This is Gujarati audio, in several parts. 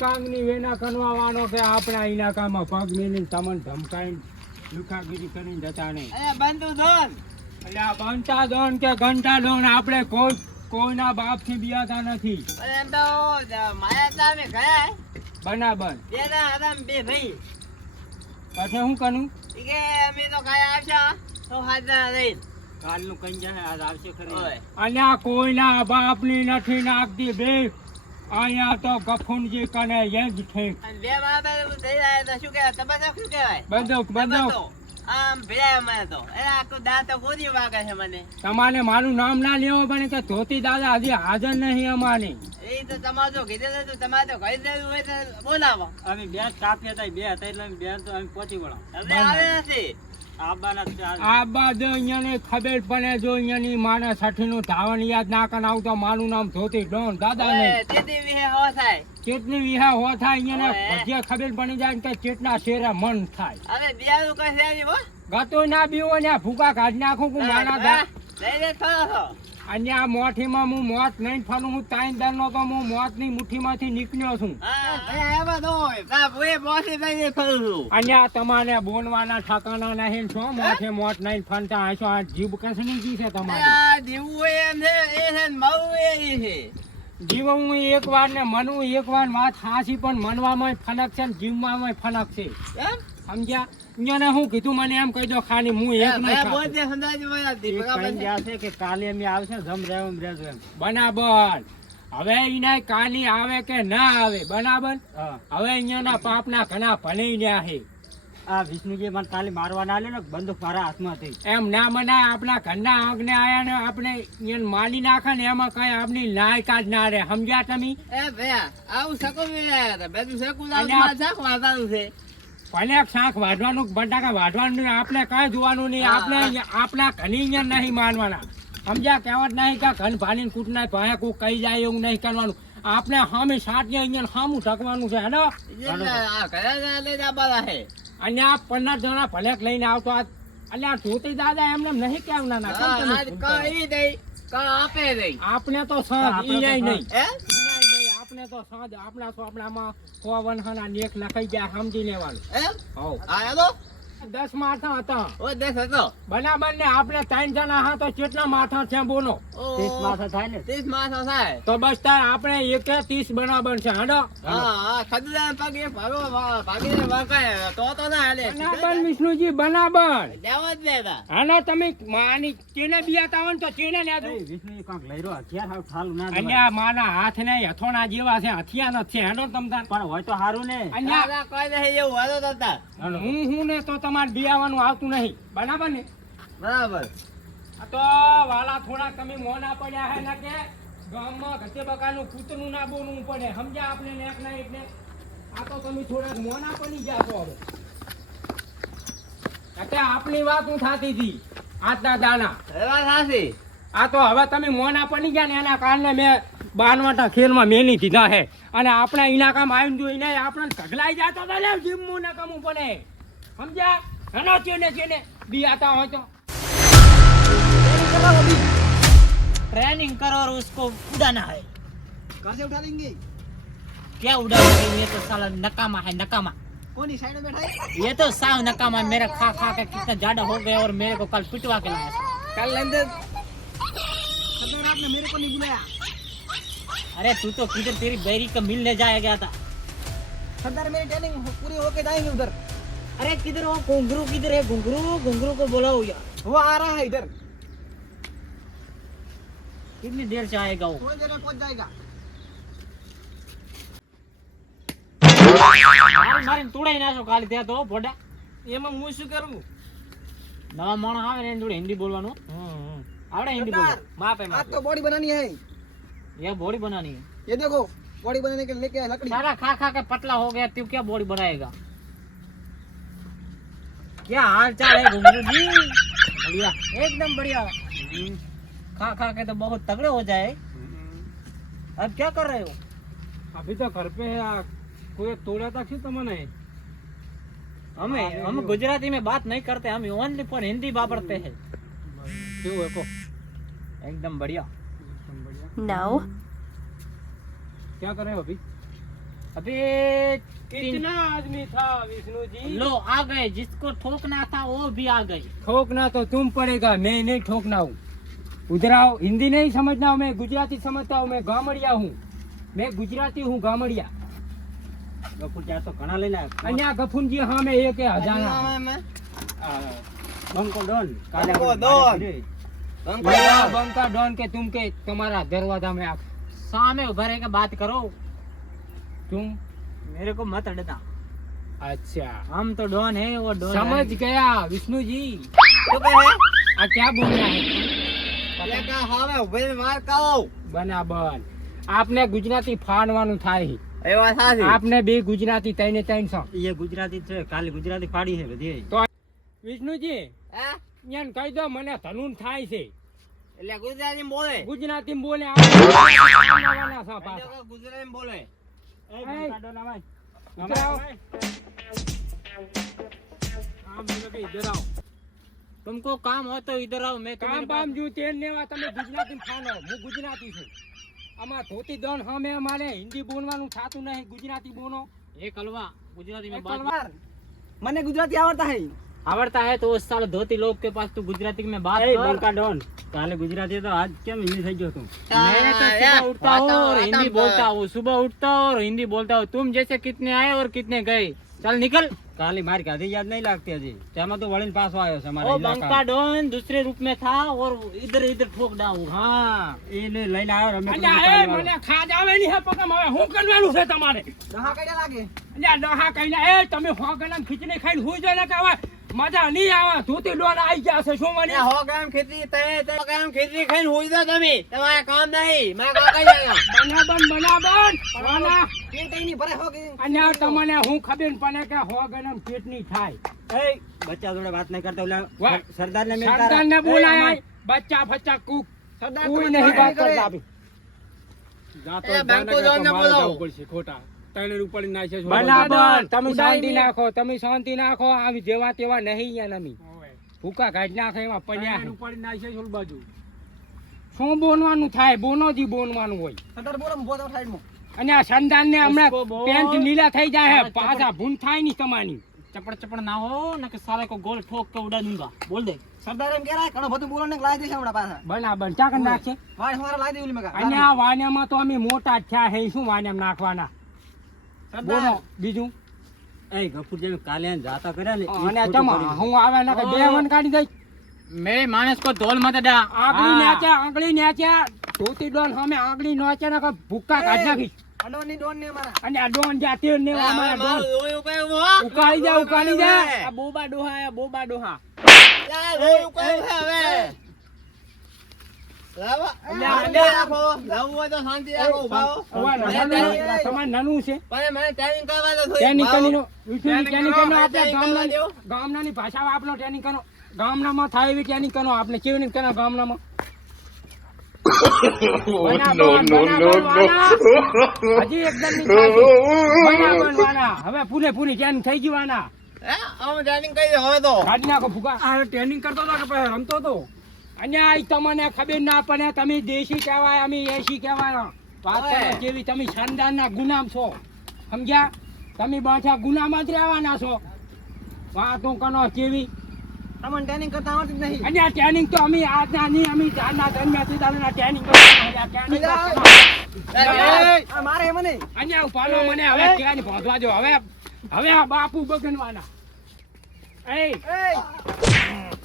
કાંગની વેના કનવાવાનો કે આપણા ઇલાકામાં પગ મેલીને તમને ધમકાઈને લુખાગીરી કરીને જતા નહીં. બંધુ દોન એટલે આ બનતા દોન કે ઘંટા દોન આપણે કોઈના બાપથી બિયાતા નથી. એમ તો માયા તામે ગયા બરાબર. બે ના હતા બે ભાઈ પછી શું કરું? કે અમે તો કાયા આવશા તો હાજર રહી કાલનું કઈ જાય આજ આવશે ખરી. ઓય અને આ કોઈના બાપની નથી નાખતી બે. અહીંયા તો ગફુનજી કને એ જ છે. અને બે બાપ થઈ જાય તો શું કહેવાય તબસક શું કહેવાય બંદૂક બંદૂક. આમ ભેળાય મને તો એ આખું દાંત તો ખોદી વાગે છે મને. તમારે મારું નામ ના લેવું પડે કે ધોતી દાદા હજી હાજર નહીં અમારે. એ તો તમારે તો કીધું હતું તમારે તો કહી દેવું હોય તો બોલાવો. અમે બે કાપ્યા હતા બે હતા એટલે બે તો અમે પહોંચી વળો હવે આવે નથી આ બાદ અહીંયાને ખબર પડે જો અહીંયાની માને છઠ્ઠીનું ધાવણ યાદ ના કર આવતો મારું નામ ધોતી ડોન દાદા નહીં. તેથી વિહે હો થાય કેટલી વિહા હો થાય અહીંયાને ઓય. ભજીયા ખબર પડી જાય કે કેટલા શેરા મન થાય. હવે બિયારું કઈ છે નહીં હો ગતો ના બીવો ને આ ભૂકા કાઢી નાખું કે માના દા. લઈ લે ખરો છો અને આ મોઠીમાં હું મોત નહીં ફરું. હું તાઈન દર નો તો હું મોતની મુઠ્ઠીમાંથી નીકળ્યો છું. હા ભાઈ એમાં તો હોય બાપ એ બોસી થઈ ખરું છું અને આ તમારે બોલવાના ઠકાના નહીં છો મોઠે મોત નહીં ફરતા હશો. આ જીભ કસની જી છે તમારી. આ જીવું હોય એમ છે એ છે ને મવું એ છે જીવવું એક વાર ને મનવું એક વાર વાત હાસી પણ મનવામાં ફરક છે ને જીવવામાં ફરક છે. એમ સમજ્યા? અહીંયા હું કીધું મને એમ કહી દો ખાલી હું એક નહીં ભાઈ ખાતો. બોલ દે સંદાજ માં કઈ ગયા છે કે કાલે અમે આવશે જમ રહેવું રહેજો એમ. બરાબર. હવે એને કાલી આવે કે ના આવે બરાબર. હા હવે અહીંયાના પાપના ઘણા ભણી રહ્યા છે. આ વિષ્ણુજી મને કાલે મારવા ના આલ્યો ને બંદૂક મારા હાથમાં હતી. એમ ના મનાય. આપણા ઘરના આગને આયા ને આપણે અહીંયા માલી નાખે ને એમાં કઈ આપણી લાયકાત ના રહે. સમજ્યા તમે? એ ભયા આવું સકો મેળ્યા હતા બધું સકું અને લાવ શાક વાતાનું છે ભલે શાક વાઢવાનું બટાકા વાઢવાનું આપણે કઈ જોવાનું નહીં. આપણે આપણા ઘણી અહીંયા નહીં માનવાના. સમજ્યા? કહેવત નહીં કે ઘન ભાલીને કૂટના ભાયા કોઈ કહી જાય એવું નહીં કરવાનું. આપણે સામે સાચી અહીંયા સામું ઢકવાનું છે. હેલો આ ઘરે લઈ જવાના છે અને આ 15 જણા ભલે લઈને આવતો આ એટલે આ ધોતી દાદા એમને નહીં કેવના ના. કેમ તમે આજ શું કા કરો? ઈ દઈ કા આપે દઈ આપણે તો સજ આપણે તો ઈ નહીં. હે આપણે તો સજ આપણા તો આપણામાં કોવનહના લેખ લખાઈ ગયા સમજી લેવાનું. એમ હવ આ હેલો 10 માથા હતા ઓ દેખ હતો બરાબર ને. આપણે 3 જણા હા તો કેટલા માથા છે બોલો? 30 માથા થાય ને 30 માથા થાય તો બસ તાર આપણે 30 બરાબર છે. હાડો હા ખદુદાન પગે ભાગીને વાકાય તો ના હાલે બરાબર વિષ્ણુજી બરાબર. દેવા જ દેતા હાલો તમે માની ચેને બિયાતા હોય ને તો ચેને લે દો. વિષ્ણુજી કાંક લઈ રહ્યો હથિયાર હાવ ઠાલું ના અને દેવાય. આ માના હાથ ને હથોડા જેવા છે હથિયાર નથી. હેડો તમ તાર. પણ હોય તો સારું ને. અને આ કોઈ નહીં એવું વાતો હતા હું ને તો તમારે બિયાવાનું આવતું નહીં બરાબર ને. બરાબર આ તો વાલા થોડા તમે મોના પડ્યા હે ને કે ગામમાં ઘટે બકાનું કૂતરું ના બોલવું પડે. સમજ્યા? આપણે નેક ના એટલે આ તો તમે થોડાક મોના પડી જાશો હવે. એટલે આપણી વાત હું થાતી હતી આજના દાણા. એવા સાસી આ તો હવે તમે મોના પડી ગયા ને એના કારણે મેં બાનવાટા ખેલમાં મેલી દીધા હે. અને આપણા ઇલાકામાં આવીને જોઈને આપણે ઢગલાઈ જતો તો લે જીમવું ને કમવું પડે. સમજ્યા? એનો ચેને બિયાતા હોય તો ट्रेनिंग करो और उसको उड़ाना है। कहां से उठा लेंगे क्या उड़ाना है? ये तो साला नकामा है नकामा। कौन साइड में बैठा है ये तो साव नकामा है। मेरा खा खा के कितना ज्यादा हो गया और मेरे को कल पिटवा के लाया। कल अंदर सरदार आपने मेरे को नहीं बुलाया अरे तू तो किधर तेरी बैरी का मिलने जाया गया था। सरदार मेरी ट्रेनिंग पूरी होके जाएंगे उधर अरे किधर हो? घुंघरू किधर है? घुंघरू को बुलाओ यार। वो आ रहा है इधर कितनी देर से आएगा वो? थोड़ी देर में पहुंच जाएगा મારી મારીને તોડાઈ નાખો કાલે ત્યાં તો ભોડા. એમાં હું શું કરું નવા માણસ આવે ને એની જોડે હિન્દી બોલવાનું આવડે? હિન્દી બોલવાનું માપે आज માપે. तो बॉडी बनानी है ये बॉडी बनानी है। ये देखो बॉडी बनाने के लिए लेके आए लकड़ी सारा खा खा के पतला हो गया। तू क्या बॉडी बनाएगा? क्या हाल चाल है घुंघरू जी? बढ़िया एकदम बढ़िया। खा खा के तो बहुत तगड़े हो जाए। अब क्या कर रहे हो? अभी तो घर पे है. कोई तोड़ा था क्यों तुमने? हम गुजराती में बात नहीं करते। हम ओनली फॉर हिंदी वापरते हैं। क्यों है को? एकदम बढ़िया। No. क्या कर रहे हो अभी? अबे कितना आदमी था विष्णु जी? लो आ गए, जिसको ठोकना था वो भी आ गए। ठोकना तो तुम पड़ेगा, मैं नहीं ठोकना हूँ। उधर आओ, हिंदी नहीं समझना हूँ, मैं गुजराती समझता हूँ, मैं गामड़िया हूँ, मैं गुजराती हूँ गामड़िया। ગફુર ચાર તો ઘણા લઈને આવ્યા. અહીંયા ગફુનજી હા મેં એક હજાર બંકો ડોન કાલે બંકો આપણે ડોન. ઘરે. બંકા डॉन के तुम के तुम्हारा दरवाजा में आप सामने उभा रह के बात करो, तुम मेरे को मत अड़ना। अच्छा हम तो डॉन है, वो डॉन समझ है। गया विष्णु जी। શું કહે आ क्या बोलना है એટલે કે હવે ઉભી રહીને માર કાવો બરાબર આપને ગુજરાતી ફાડવાનું થાય એ વાત સાચી આપને બે ગુજરાતી તઈને તૈન છો એ ગુજરાતી જ છે, ખાલી ગુજરાતી ફાડી છે બધી. તો વિષ્ણુજી હે યાન કહી દો મને ધનુન થાય છે એટલે ગુજરાતી બોલે ગુજરાતી બોલે આવવાના છો પાછા. એટલે ગુજરાતી બોલે એ બંકા ડોન આવાય. इधर आओ। આમ બોલો કે इधर आओ। तुमको काम हो तो इधर आओ, मैं કામ બામ જો તેલ નેવા તમે ગુજરાતી ફાનો હું ગુજરાતી છું આમાં ધોતી દોન સામે અમારે હિન્દી બોલવાનું થાતું નહીં ગુજરાતી બોલો एक हलवा गुजराती में एक बात हलवा। મને ગુજરાતી આવડતા હે. आवड़ता है तो उस साल धोती लोग के पास तू गुजराती में बात એ कर। બંકા ડોન કાલે ગુજરાતી તો આજ કેમ હિન્દી થઈ ગયો તું? मैं तो सुबह उठता हूँ और हिंदी बोलता हूँ, सुबह उठता हूँ और हिंदी बोलता हूँ। तुम जैसे कितने आए और कितने गए, चल निकल। કાલે મારી ગાડી યાદ નહીં લાગતી હજી. તેમાં તો વળીને પાછો આવ્યો છે ओ અમારા बंका ઇલાકા. डॉन दूसरे रूप में था और इधर इधर ठोक डाऊँ। હા એ લઈને આવ્યો રમેશ અલ્યા ભાઈ એ મને ખાજ આવે ની હે પકમ હવે હું કરવાનું છે તમારે દહા કઈ લાગે. અલ્યા દહા કઈને એ તમે હો ગલામ ખીચડી ખાઈને હુઈ જો ને કે હવે મજા નહીં આવે ધોતી ડોન આવી ગયા છે શું મને હો ગામ ખેતી તે ગામ ખેતી ખાઈને હોઈ જાવ તમે તમારે કામ નહીં મારે કામ કઈ જાય બનાબન અલ્યા તમને હું ખબર પડે કે હો ગલામ પેટની થાય એ બચ્ચા જોડે વાત નહીં કરતા ઓલા વાહ. સરદારને મેં સરદારને બોલાય બચ્ચા ફચ્ચા કુક કોઈ નહીં વાત કરતા આપી જાતો એ બંકો ડોનને બોલાવો. પડશે ખોટા તૈણેર ઉપર નાખે છે બરાબર તમે શાંતિ નાખો તમે શાંતિ નાખો આવી જેવા તેવા નહીં યાર અમે ભૂકા કાઢ નાખે એમાં પડ્યા ઉપર નાખે છે બાજુ શું બોલવાનું થાય બોનોજી બોલવાનું હોય અને આ સંદાન ને હમણાં उसको बोल. પેન્ટ લીલા થઈ જાય हाँ, પાછા ભૂન થાય નહીં તમારી चपड़ चपड़ ना हो न कि साले को गोल ठोक के उड़ा दूंगा, बोल दे। સરદાર એમ કહેરાય ઘણો બધું બોલો ને લાવી દેશે હમણાં પાછા. બરાબર ચાકર નાખશે વાળ હવારે લાવી દે ઓલી મગા. અને આ વાન્યામાં તો અમે મોટા જ થયા હે શું વાન્યામાં નાખવાના બોલો બીજું એ ગફુર જેમ કાલે જાતા કર્યા ને એ અને ખોટું જમા કરી હું આવે ના કે બે મન કાઢી દઈ मेरे मानस को धोल मत डा। આંગળી નેચ્યા ધોતી ડોન સામે આંગળી નોચ્યા ના કે ભૂક્કા કાઢ નાખી અડોની ડોન ને અમારા. અને આ ડોન જાતે ને અમારા ડોન લોહી ઉકાયું હો ઉકાળી જા આ બોબા ડોહા આ બોબા ડોહા લોહી ઉકાયું છે હવે લાવો રાખો લાવવું હોય તો શાંતિ રાખો ઉભા હો તમારે નાનું છે પણ મને ટ્રેનિંગ કરવા દો ટ્રેનિંગ કરીને ટ્રેનિંગ કરીને આપણે ટ્રેનિંગ કરવા દો. ગામડાની ભાષામાં આપણો ટ્રેનિંગ કરો ગામડામાં થાય એવી ટ્રેનિંગ કરો આપણે કેવી રીતે કરો ગામડામાં હજી એકદમ નહીં થાય છે. બનાવવાના. હવે પૂરેપૂરી ટ્રેનિંગ થઈ જવાના હે અમે ટ્રેનિંગ કરી દો હવે તો કાઢી નાખો ફૂકા ટ્રેનિંગ કરતો હતો કે પછી રમતો હતો અહીંયા તમને ખબર ના પડે તમે દેશી કહેવાય અમે એસી કહેવાય વાત કરો કેવી તમે શાનદારના ગુલામ છો સમજ્યા તમે પાછા ગુલામ જ રહેવાના છો વાતો કરો કેવી તમને ટ્રેનિંગ કરતા આવડતી જ નહીં. અને આ ટ્રેનિંગ તો અમે આજના નહીં અમે ચારના ધર્મ્યાથી ચાલના ટ્રેનિંગ આ મારે એમ નહીં. અહીંયા ઉપાડો મને હવે ક્યાં પહોંચવા દો હવે આ બાપુ બગનવાના એ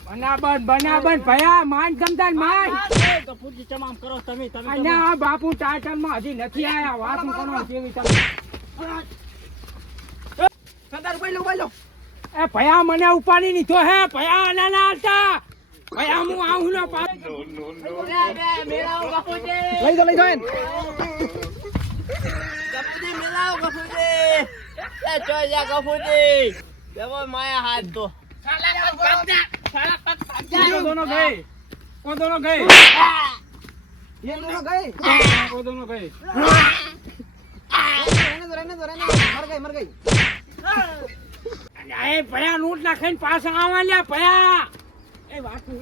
બનાબન ભયા માન ગમદાર માન કપૂરજી તમામ કરો તમે તમે અને આ બાપુ ટાઈટલ માં હજી નથી આયા વાતું કરો કેવી તમે સરદાર ભાઈ લો. એ ભયા મને ઉપાડી નીધો હે ભયા ના હાલતા ભયા હું આવું નો પાડ મેળાઓ બાપુજી લઈ દો એને. ગફુજી મેળાઓ ગફુજી એ ચોઈ જા ગફુજી દેવો માયા હાથ તો કોદોનો ગઈ કોદોનો ગઈ એ દોનો ગઈ. કોદોનો ગઈ મર ગઈ. એ ભયા નોટ નાખીને પાછા આવવા લ્યા ભયા એ વાતું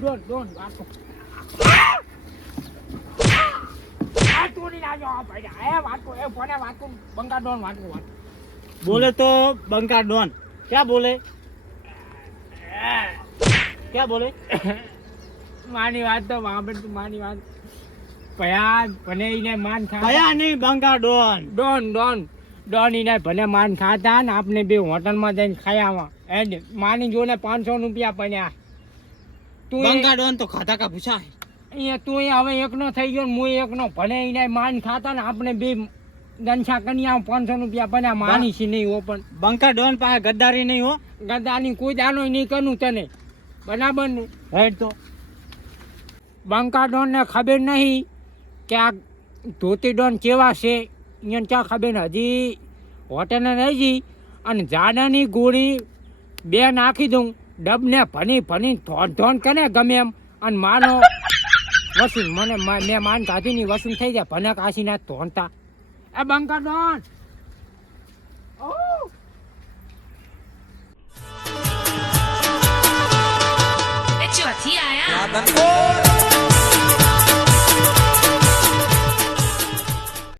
ડોન વાતું ચોરી ના જો ભાઈ એ વાટકો એ ફોને વાટકો બંકા ડોન વાટકો बोले तो बंका डॉन क्या बोले क्या बोले માની વાત તો વાંભળ તું માની વાત પયા ભલે ઈને માન ખા कया नहीं बंका डॉन ડોન ડોન ડોન ઈને ભલે માન ખાતા ને આપણે બે હોટલમાં જઈને ખાયામાં એ માની જોને 500 રૂપિયા પડ્યા તું बंका डॉन तो खाता का पूछा है અહીંયા તું હવે એકનો થઈ ગયો ને હું એકનો ભલે ઈને માન ખાતા ને આપણે બે ગંછા કન્યા 500 રૂપિયા પડ્યા માની છે નહીં હો પણ बंका डॉन पाए गद्दारी नहीं हो ગદાની કોઈ દાનો નહીં કરું તને બરાબર ને हेड तो બંકા ડોન ને ખબર નહીં કે આ ધોતી ડોન કેવા છે અહીંયા ક્યાં ખબર ને હજી હોટલને નહીં જી અને જાડાની ગોળી 2 નાખી દઉં ડબને ભની ભની ધોન કરે ગમે એમ અને માનો વસૂલ મને મેં માન કાઢી ની વસૂલ થઈ જાય ભનક આસીના ધોનતા એ Banka Don Echó a ti,